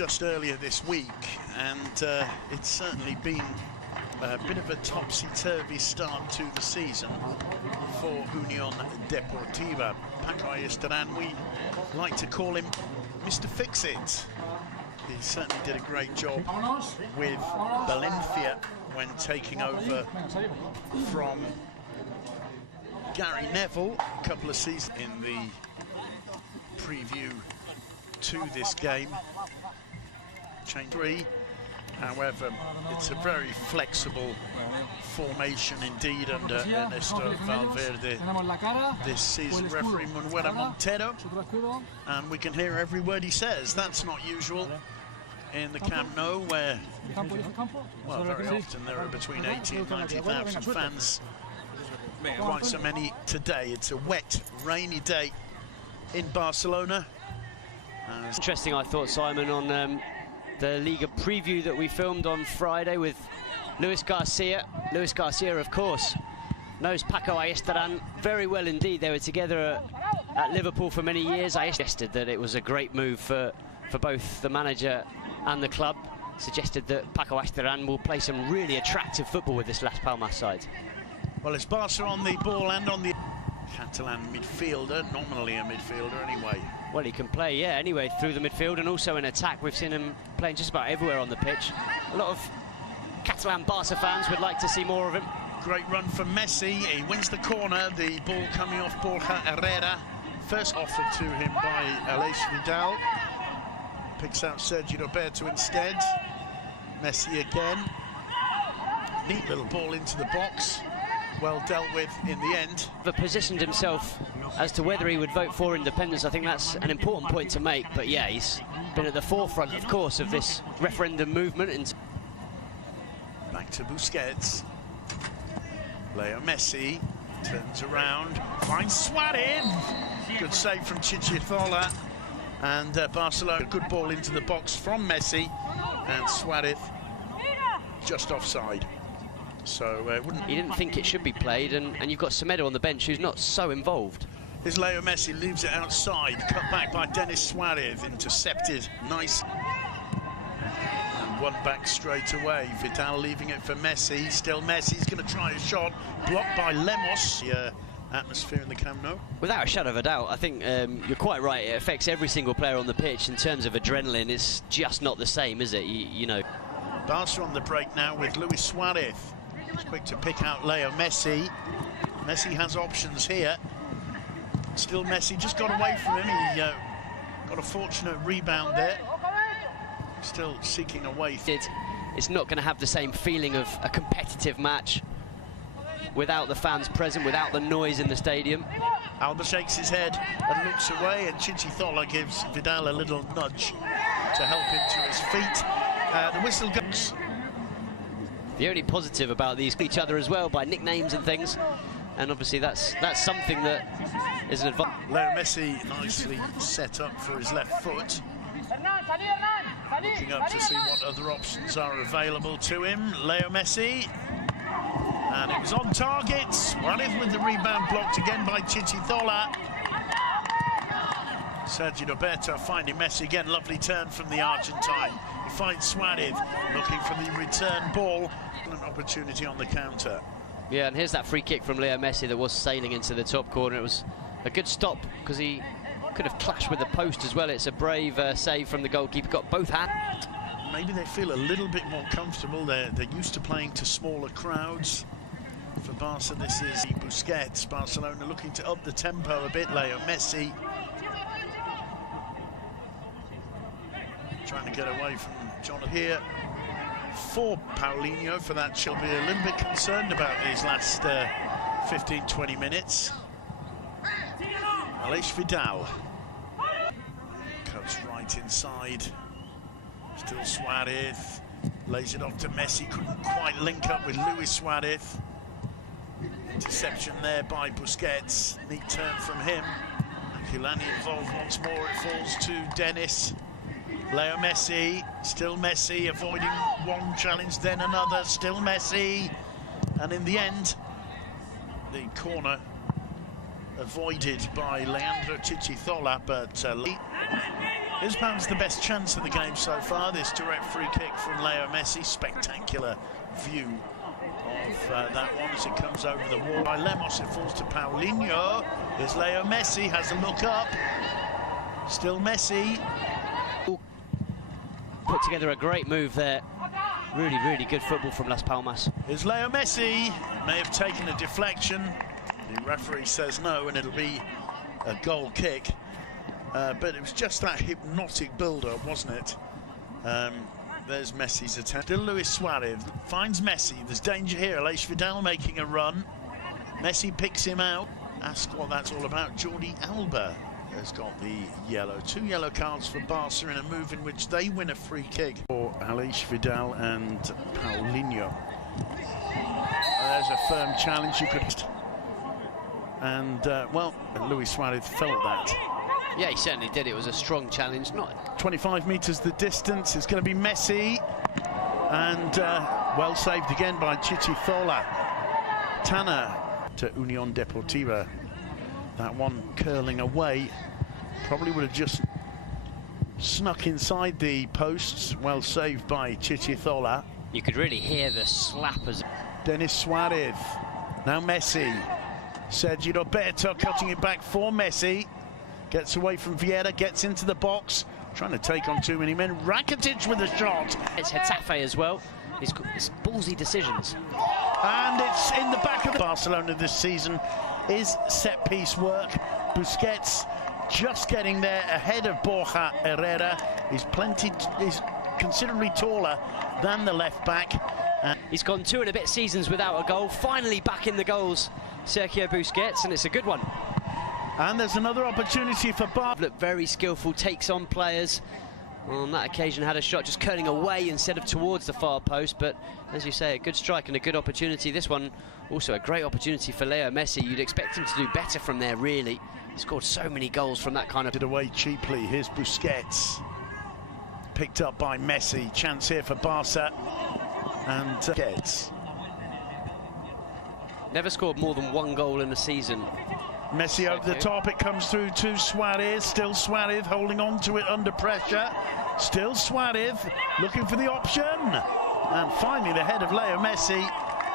just earlier this week, and it's certainly been a bit of a topsy-turvy start to the season for Unión Deportiva. Paco Ayestarán, we like to call him Mr. Fix-It. He certainly did a great job with Valencia when taking over from Gary Neville a couple of seasons in the preview to this game. Change 3. However, it's a very flexible formation indeed under Ernesto Valverde this season. Referee Manuela Montero, and we can hear every word he says. That's not usual in the Camp Nou, where, well, very often there are between 80 and 90,000 fans. Quite so many today. It's a wet, rainy day in Barcelona. Interesting, I thought, Simon, on the Liga preview that we filmed on Friday with Luis Garcia. Luis Garcia, of course, knows Paco Ayestarán very well indeed. They were together at Liverpool for many years. I suggested that it was a great move for both the manager and the club. Suggested that Paco Ayestarán will play some really attractive football with this Las Palmas side. Well, it's Barca on the ball and on the Catalan midfielder, nominally a midfielder anyway. Well, he can play, yeah, anyway, through the midfield and also in attack. We've seen him playing just about everywhere on the pitch. A lot of Catalan Barca fans would like to see more of him. Great run from Messi. He wins the corner. The ball coming off Borja Herrera. First offered to him by Aleix Vidal. Picks out Sergi Roberto instead. Messi again. Neat little ball into the box. Well dealt with in the end. But positioned himself as to whether he would vote for independence. I think that's an important point to make. But yeah, he's been at the forefront, of course, of this referendum movement. And back to Busquets. Leo Messi turns around, finds Suarez. Good save from Chichizola. And Barcelona, good ball into the box from Messi. And Suarez just offside. So he didn't think it should be played, and you've got Semedo on the bench who's not so involved. Here's Leo Messi, leaves it outside, cut back by Denis Suarez, intercepted, nice. And one back straight away. Vidal leaving it for Messi, still Messi's going to try a shot, blocked by Lemos. The atmosphere in the Camp Nou. Without a shadow of a doubt, I think you're quite right. It affects every single player on the pitch in terms of adrenaline. It's just not the same, is it? You know. Barca on the break now with Luis Suarez. He's quick to pick out Leo Messi. Messi has options here. Still Messi, just got away from him. He got a fortunate rebound there. Still seeking a way. It's not going to have the same feeling of a competitive match without the fans present, without the noise in the stadium. Alba shakes his head and looks away, and Chichizola gives Vidal a little nudge to help him to his feet. The whistle goes. The only positive about these each other as well, by nicknames and things, and obviously that's something that is an advantage. Leo Messi nicely set up for his left foot, looking up to see what other options are available to him. Leo Messi, and it was on target. Suarez with the rebound, blocked again by Chichizola. Sergi Roberto finding Messi again. Lovely turn from the Argentine. He finds Suarez looking for the return ball. An opportunity on the counter. Yeah, and here's that free kick from Leo Messi that was sailing into the top corner. It was a good stop because he could have clashed with the post as well. It's a brave save from the goalkeeper. Got both hands. Maybe they feel a little bit more comfortable. They're used to playing to smaller crowds. For Barca, this is Busquets. Barcelona looking to up the tempo a bit. Leo Messi trying to get away from John here. For Paulinho, for that, she'll be a little bit concerned about these last 15-20 minutes. Aleix Vidal cuts right inside. Still Suarez lays it off to Messi. Couldn't quite link up with Luis Suarez. Interception there by Busquets. Neat turn from him. Kulani involved once more. It falls to Denis. Leo Messi, still Messi, avoiding one challenge, then another, still Messi. And in the end, the corner avoided by Leandro Chichizola, but Here's perhaps the best chance of the game so far. This direct free kick from Leo Messi. Spectacular view of that one as it comes over the wall. By Lemos, it falls to Paulinho. Here's Leo Messi, has a look up. Still Messi. Put together a great move there. Really, really good football from Las Palmas. Here's Leo Messi. May have taken a deflection. The referee says no, and it'll be a goal kick. But it was just that hypnotic build-up, wasn't it? There's Messi's attempt. Still Luis Suarez finds Messi. There's danger here. Aleix Vidal making a run. Messi picks him out. Ask what that's all about. Jordi Alba has got the yellow. 2 yellow cards for Barca in a move in which they win a free kick for Aleix Vidal and Paulinho. There's a firm challenge. You could... And, well, Luis Suarez felt that. Yeah, he certainly did. It was a strong challenge. Not 25 metres the distance. It's going to be Messi. And well saved again by Chichithola. Tanner to Unión Deportiva. That one curling away. Probably would have just snuck inside the posts. Well saved by Chichithola. You could really hear the slappers. Denis Suarez. Now Messi. Sergio Roberto cutting it back for Messi. Gets away from Vieira, gets into the box. Trying to take on too many men. Rakitic with a shot. It's Getafe as well. He's got his ballsy decisions. And it's in the back of the Barcelona this season is set-piece work. Busquets just getting there ahead of Borja Herrera. He's considerably taller than the left back. He's gone 2 and a bit seasons without a goal. Finally back in the goals, Sergio Busquets, and it's a good one. And there's another opportunity for Barca. Look, very skillful, takes on players. Well, on that occasion had a shot just curling away instead of towards the far post, but as you say, a good strike and a good opportunity. This one also a great opportunity for Leo Messi. You'd expect him to do better from there, really. He scored so many goals from that kind of... It away cheaply. Here's Busquets. Picked up by Messi. Chance here for Barca. And Busquets. Never scored more than 1 goal in a season. Messi over the top, it comes through to Suarez. Still Suarez holding on to it under pressure. Still Suarez looking for the option. And finally the head of Leo Messi,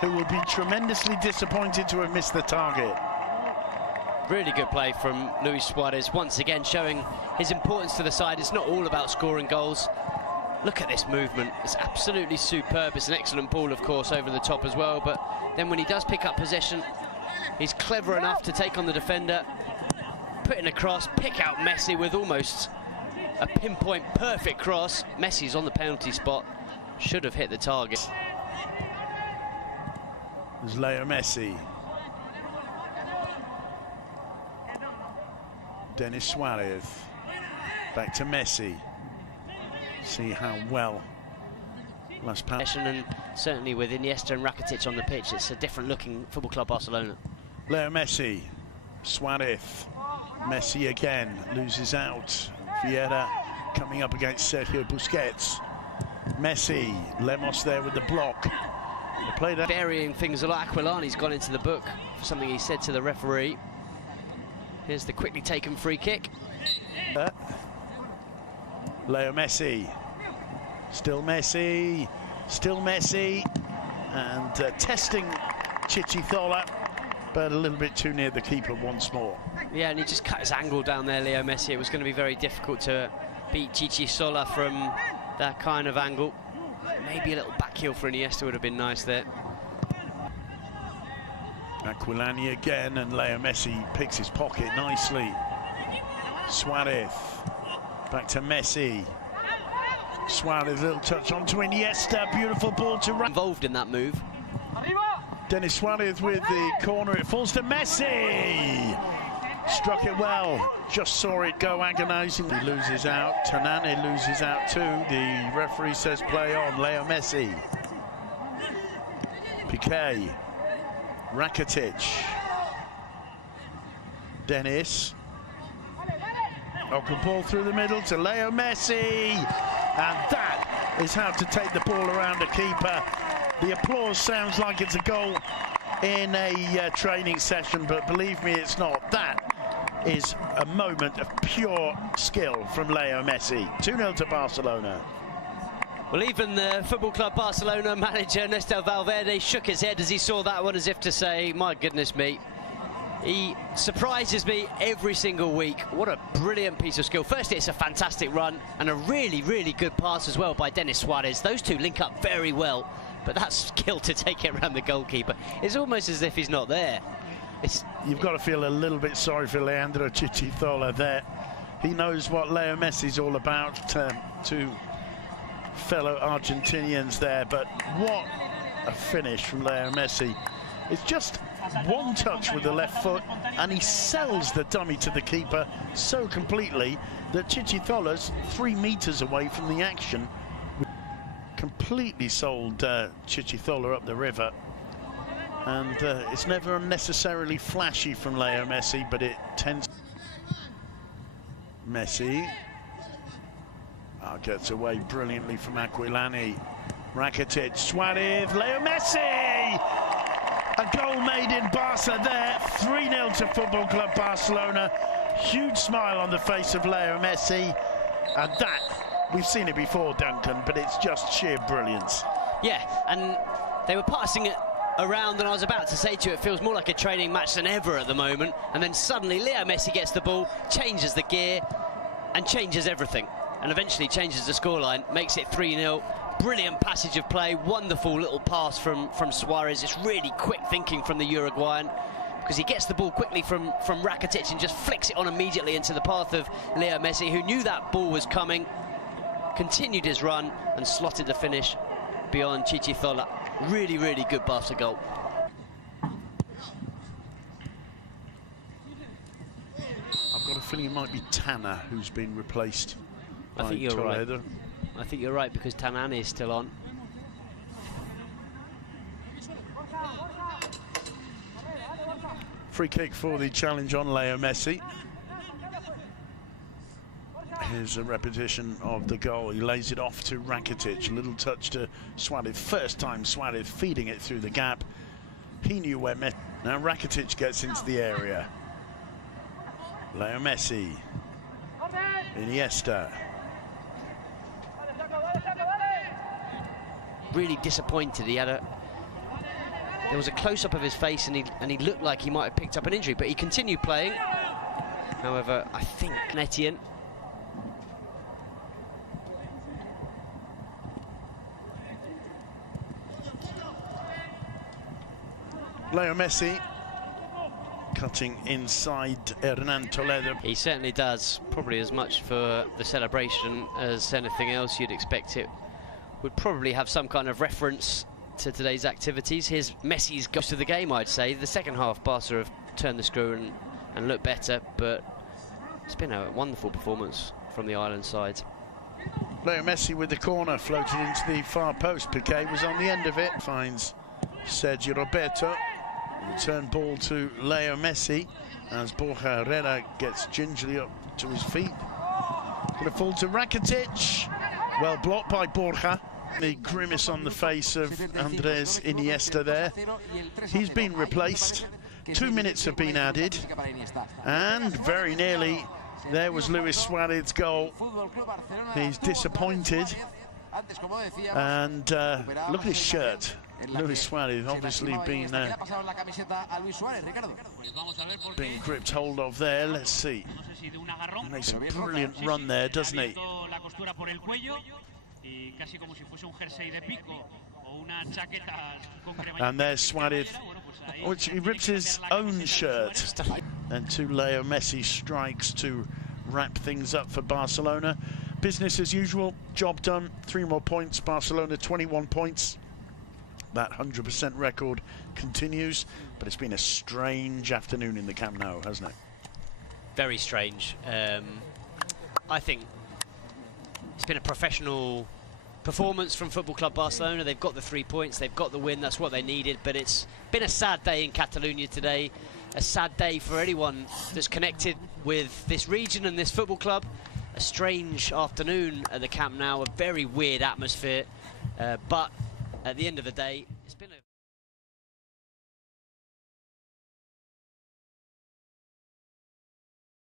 who will be tremendously disappointed to have missed the target. Really good play from Luis Suarez, once again showing his importance to the side. It's not all about scoring goals. Look at this movement, it's absolutely superb. It's an excellent ball, of course, over the top as well, but then when he does pick up possession, he's clever enough to take on the defender, put in a cross, pick out Messi with almost a pinpoint perfect cross. Messi's on the penalty spot, should have hit the target. There's Leo Messi. Denis Suarez. Back to Messi. See how well Las Palmas. And certainly with Iniesta and Rakitic on the pitch, it's a different looking Football Club Barcelona. Leo Messi, Suarez, Messi again, loses out. Vieira coming up against Sergio Busquets. Messi, Lemos there with the block. They played that. Varying things a lot. Aquilani's gone into the book for something he said to the referee. Here's the quickly taken free kick. Leo Messi, still Messi, still Messi, and testing Chichithola, but a little bit too near the keeper once more. Yeah, and he just cut his angle down there, Leo Messi. It was going to be very difficult to beat Chichithola from that kind of angle. Maybe a little back heel for Iniesta would have been nice there. Aquilani again, and Leo Messi picks his pocket nicely. Suarez, back to Messi. Suarez, little touch onto Iniesta, beautiful ball to run. Involved in that move. Denis Suarez with the corner, it falls to Messi. Struck it well, just saw it go agonising. He loses out, Tanane loses out too. The referee says play on, Leo Messi. Piqué, Rakitic, Denis. Oh, good ball through the middle to Leo Messi. And that is how to take the ball around a keeper. The applause sounds like it's a goal in a training session, but believe me, it's not. That is a moment of pure skill from Leo Messi. 2-0 to Barcelona. Well, even the Football Club Barcelona manager, Nestor Valverde, shook his head as he saw that one, as if to say, my goodness me. He surprises me every single week. What a brilliant piece of skill. Firstly, it's a fantastic run and a really, really good pass as well by Denis Suarez. Those two link up very well, but that skill to take it around the goalkeeper, it's almost as if he's not there. You've got to feel a little bit sorry for Leandro Chichitola there. He knows what Leo Messi's all about, to fellow Argentinians there, but what a finish from Leo Messi. It's just one touch with the left foot and he sells the dummy to the keeper so completely that Chichitola's 3 meters away from the action. Completely sold Chichitola up the river, and it's never unnecessarily flashy from Leo Messi, but it tends. Messi gets away brilliantly from Aquilani. Rakitic, Suarez, Leo Messi! A goal made in Barca there. 3-0 to Football Club Barcelona. Huge smile on the face of Leo Messi. And that, we've seen it before, Duncan, but it's just sheer brilliance. Yeah, and they were passing it around, and I was about to say to you, it feels more like a training match than ever at the moment. And then suddenly Leo Messi gets the ball, changes the gear, and changes everything. And eventually changes the scoreline, makes it 3-0. Brilliant passage of play, wonderful little pass from Suarez. It's really quick thinking from the Uruguayan, because he gets the ball quickly from Rakitic and just flicks it on immediately into the path of Leo Messi, who knew that ball was coming, continued his run and slotted the finish beyond Chichitola. Really, really good Barca goal. I've got a feeling it might be Tanner who's been replaced. I think you're right. I think you're right, because Tanan is still on. Free kick for the challenge on Leo Messi. Here's a repetition of the goal. He lays it off to Rakitic. A little touch to Suarez. First time Suarez feeding it through the gap. He knew where Messi. Now Rakitic gets into the area. Leo Messi. Iniesta. Really disappointed. There was a close-up of his face, and he looked like he might have picked up an injury, but he continued playing. However, I think Etienne. Leo Messi cutting inside Hernan Toledo. He certainly does, probably as much for the celebration as anything else you'd expect. It would probably have some kind of reference to today's activities. Here's Messi's goal to the game, I'd say. The second half, Barca have turned the screw and looked better, but it's been a wonderful performance from the island side. Leo Messi with the corner, floated into the far post. Piqué was on the end of it. Finds Sergio Roberto. Return ball to Leo Messi as Borja Herrera gets gingerly up to his feet. Going to fall to Rakitic. Well blocked by Borja. The grimace on the face of Andres Iniesta there. He's been replaced. 2 minutes have been added. And very nearly, there was Luis Suarez's goal. He's disappointed. And look at his shirt. Luis Suarez obviously being gripped hold of there. Let's see. Makes a brilliant run there, doesn't he? And there's Suarez, which he rips his own shirt. And 2 Leo Messi strikes to wrap things up for Barcelona. Business as usual, job done. 3 more points. Barcelona 21 points. That 100% record continues, but it's been a strange afternoon in the Camp Nou, hasn't it? Very strange. I think it's been a professional performance from Football Club Barcelona. They've got the 3 points, they've got the win, that's what they needed, but it's been a sad day in Catalonia today, a sad day for anyone that's connected with this region and this football club. A strange afternoon at the Camp Nou, a very weird atmosphere, but at the end of the day,